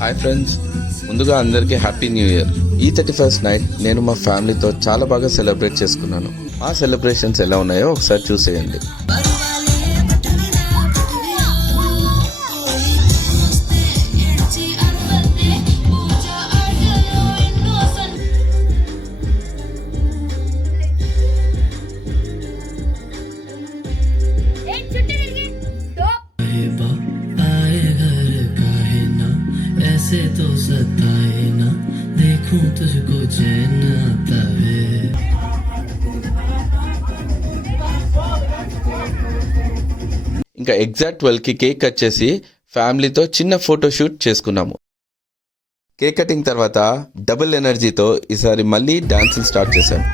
Hi friends, ముందుగా అందరికీ happy new year. ఈ 31st నైట్ నేను మా ఫ్యామిలీతో చాలా బాగా సెలబ్రేట్ చేసుకున్నాను. ఆ సెలబ్రేషన్స్ ఎలా ఉన్నాయో ఒకసారి చూసేయండి. ऐसे तो सताए ना देखूं तुझको चैन आता है. ఇంకా ఎగ్జాక్ట్ 12కి కేక్ కట్ చేసి ఫ్యామిలీతో చిన్న ఫోటో షూట్ చేసుకున్నాము. కేక్ కటింగ్ తర్వాత డబుల్ ఎనర్జీతో ఈసారి మళ్ళీ డాన్సులు స్టార్ట్ చేశాము.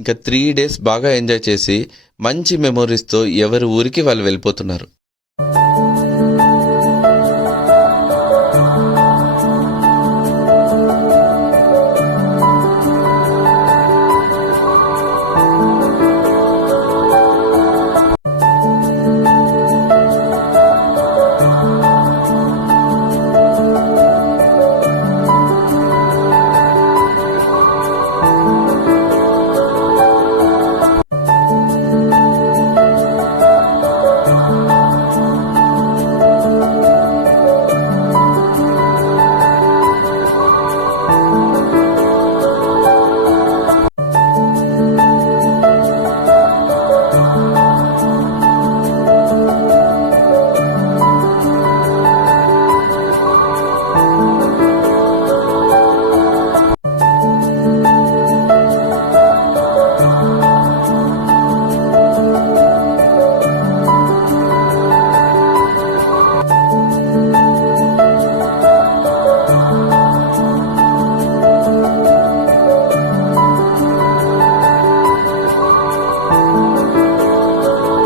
ఇంకా 3 days బాగా ఎంజాయ్ చేసి మంచి మెమొరీస్తో ఎవరి ఊరికి వాళ్ళు వెళ్ళిపోతున్నారు.